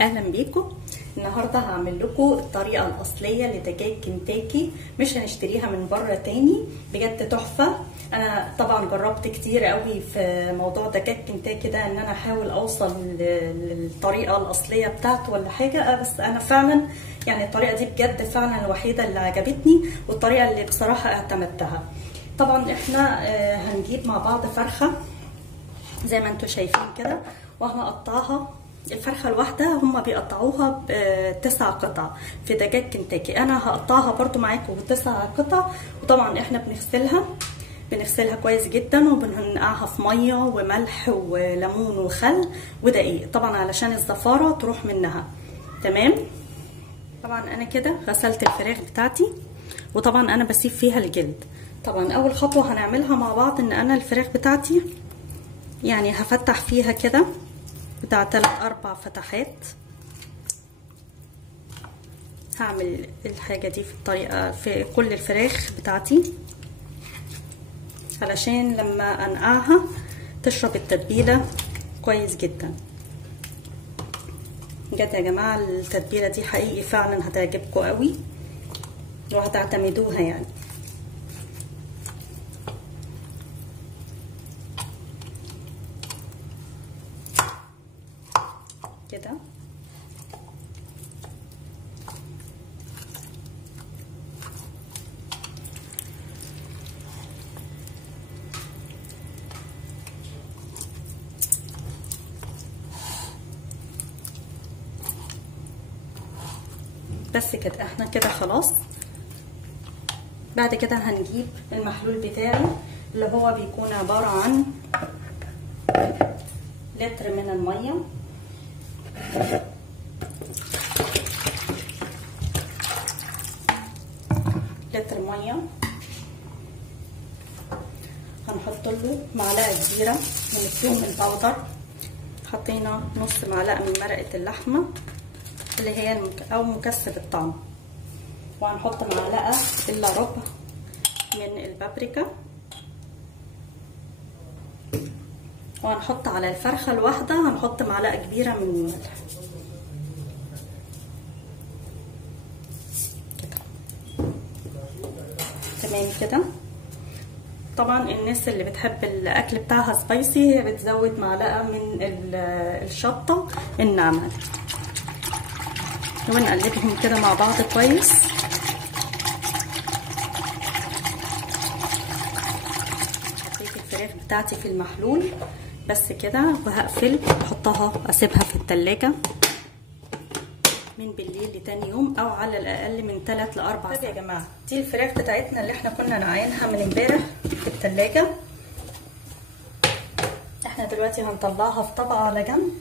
اهلا بيكم. النهارده هعمل لكم الطريقه الاصليه لدجاج كنتاكي، مش هنشتريها من بره تاني. بجد تحفه. انا طبعا جربت كتير قوي في موضوع دجاج كنتاكي ده، ان انا احاول اوصل للطريقه الاصليه بتاعته ولا حاجه، بس انا فعلا يعني الطريقه دي بجد فعلا الوحيده اللي عجبتني، والطريقه اللي بصراحه اعتمدتها. طبعا احنا هنجيب مع بعض فرخه زي ما انتم شايفين كده، وهنقطعها. الفرخه الواحده هما بيقطعوها ب9 قطع في دجاج كنتاكي، انا هقطعها برضو معاكم ب9 قطع. وطبعا احنا بنغسلها كويس جدا، وبننقعها في ميه وملح وليمون وخل ودقيق، طبعا علشان الزفاره تروح منها. تمام. طبعا انا كده غسلت الفراخ بتاعتي، وطبعا انا بسيب فيها الجلد. طبعا اول خطوه هنعملها مع بعض ان انا الفراخ بتاعتي يعني هفتح فيها كده بتاع 3-4 فتحات. هعمل الحاجة دي في الطريقة في كل الفراخ بتاعتي، علشان لما انقعها تشرب التتبيلة كويس جدا. بجد يا جماعة التتبيلة دي حقيقي فعلا هتعجبكم قوي وهتعتمدوها يعني. كده بس كده احنا كده خلاص. بعد كده هنجيب المحلول بتاعي اللي هو بيكون عبارة عن لتر من المية، لتر ميه. هنحط له معلقه كبيره من الثوم البودر، حطينا نص معلقه من مرقه اللحمه اللي هي او مكسب الطعم، وهنحط معلقه الا ربع من البابريكا، وهنحط على الفرخه الواحده هنحط معلقه كبيره من الملح. تمام كده. طبعا الناس اللي بتحب الاكل بتاعها سبايسي هي بتزود معلقه من الشطه الناعمه، ونقلبهم كده مع بعض كويس. حطيت الفراخ بتاعتي في المحلول بس كده، وهقفل واحطها اسيبها في التلاجة من بالليل لتاني يوم، او على الاقل من 3 ل4 ساعات. يا جماعه دي الفراخ بتاعتنا اللي احنا كنا نعينها من امبارح في التلاجة. احنا دلوقتي هنطلعها في طبق على جنب،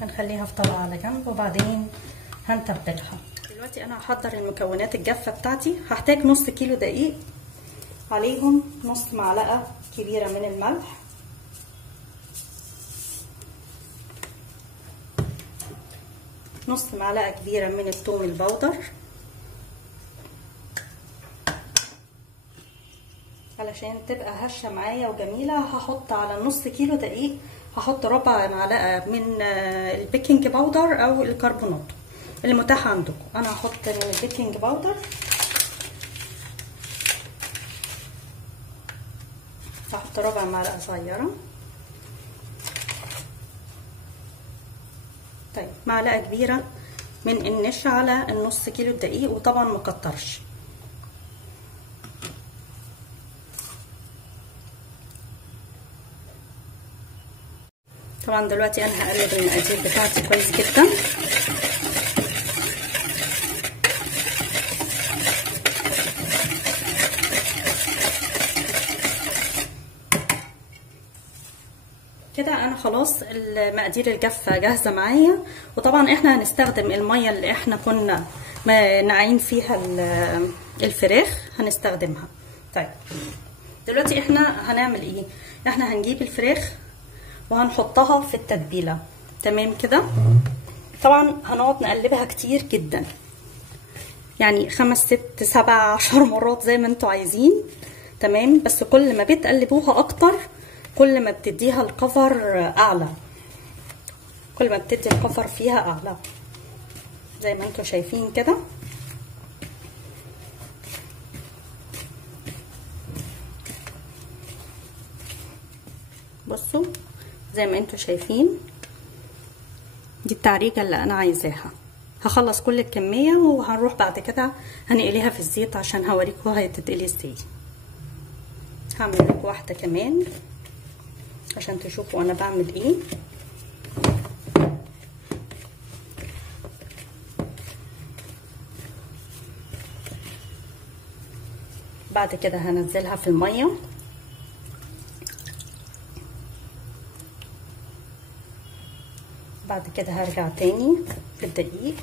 هنخليها في طبق على جنب وبعدين هنتبلها. دلوقتي انا هحضر المكونات الجافه بتاعتي. هحتاج نص كيلو دقيق، عليهم نص معلقه كبيره من الملح، نص معلقه كبيره من الثوم البودر، علشان تبقى هشه معايا وجميله. هحط على نص كيلو دقيق هحط ربع معلقه من البيكنج باودر او الكربونات اللي متاح عندكم. انا هحط من البيكنج باودر، هحط ربع معلقه صغيره. طيب معلقه كبيره من النشا على النص كيلو الدقيق، وطبعا مكترش. طبعا دلوقتي انا هقلب المقادير بتاعتي كويس جدا. كده انا خلاص المقادير الجافه جاهزه معايا. وطبعا احنا هنستخدم الميه اللي احنا كنا نعين فيها الفراخ هنستخدمها. طيب دلوقتي احنا هنعمل ايه؟ احنا هنجيب الفراخ وهنحطها في التتبيله. تمام كده. طبعا هنقعد نقلبها كتير جدا، يعني 5 6 7 10 مرات زي ما انتوا عايزين. تمام. بس كل ما بتقلبوها اكتر كل ما بتديها الكفر اعلى، كل ما بتدي الكفر فيها اعلى زي ما انتوا شايفين كده. بصوا زي ما انتوا شايفين دي التعريجة اللي انا عايزاها. هخلص كل الكمية وهنروح بعد كده هنقليها في الزيت عشان هوريكم هتتقلي ازاي. هعمل لكم واحدة كمان عشان تشوفوا انا بعمل ايه. بعد كده هنزلها في المية. بعد كده هرجع تاني بالدقيق.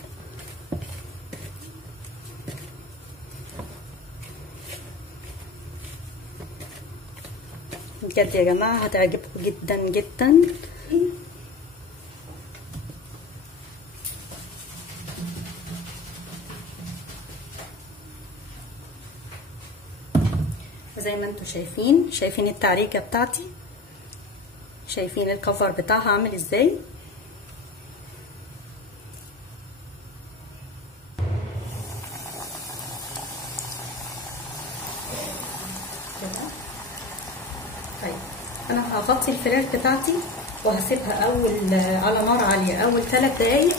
بجد يا جماعة هتعجبكم جدا جدا. زي ما انتوا شايفين التعريجة بتاعتي، شايفين الكفر بتاعها عامل ازاي. طيب انا هغطي الفراخ بتاعتي وهسيبها على نار عاليه اول 3 دقايق،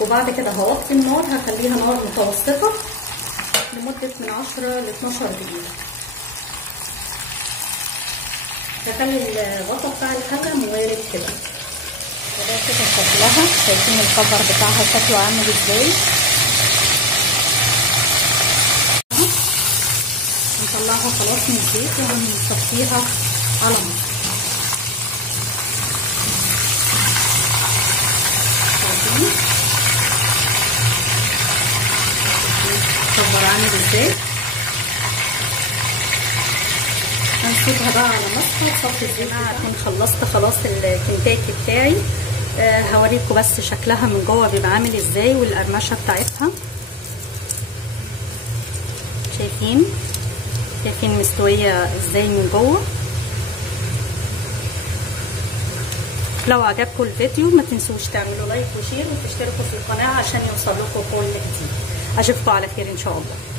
وبعد كده هوطي النار هخليها نار متوسطه لمده من 10 ل 12 دقيقه. هخلي الغطا بتاع الحله موارد كده. وده كده شكلها، شايفين الكفر بتاعها شكله عامل ازاي. هنطلعها خلاص من الزيت وهنصفيها على نار. شايفين الكفر عامل ازاي. هنسيبها بقى على مصفى تصفي الزيت. هكون خلصت خلاص الكنتاكي بتاعي. هوريكم بس شكلها من جوه بيبقى عامل ازاي والقرمشه بتاعتها. شايفين مستويه ازاي من جوه. لو عجبكم الفيديو ما تنسوش تعملوا لايك وشير وتشتركوا في القناه عشان يوصل لكم كل جديد. اشوفكم على خير ان شاء الله.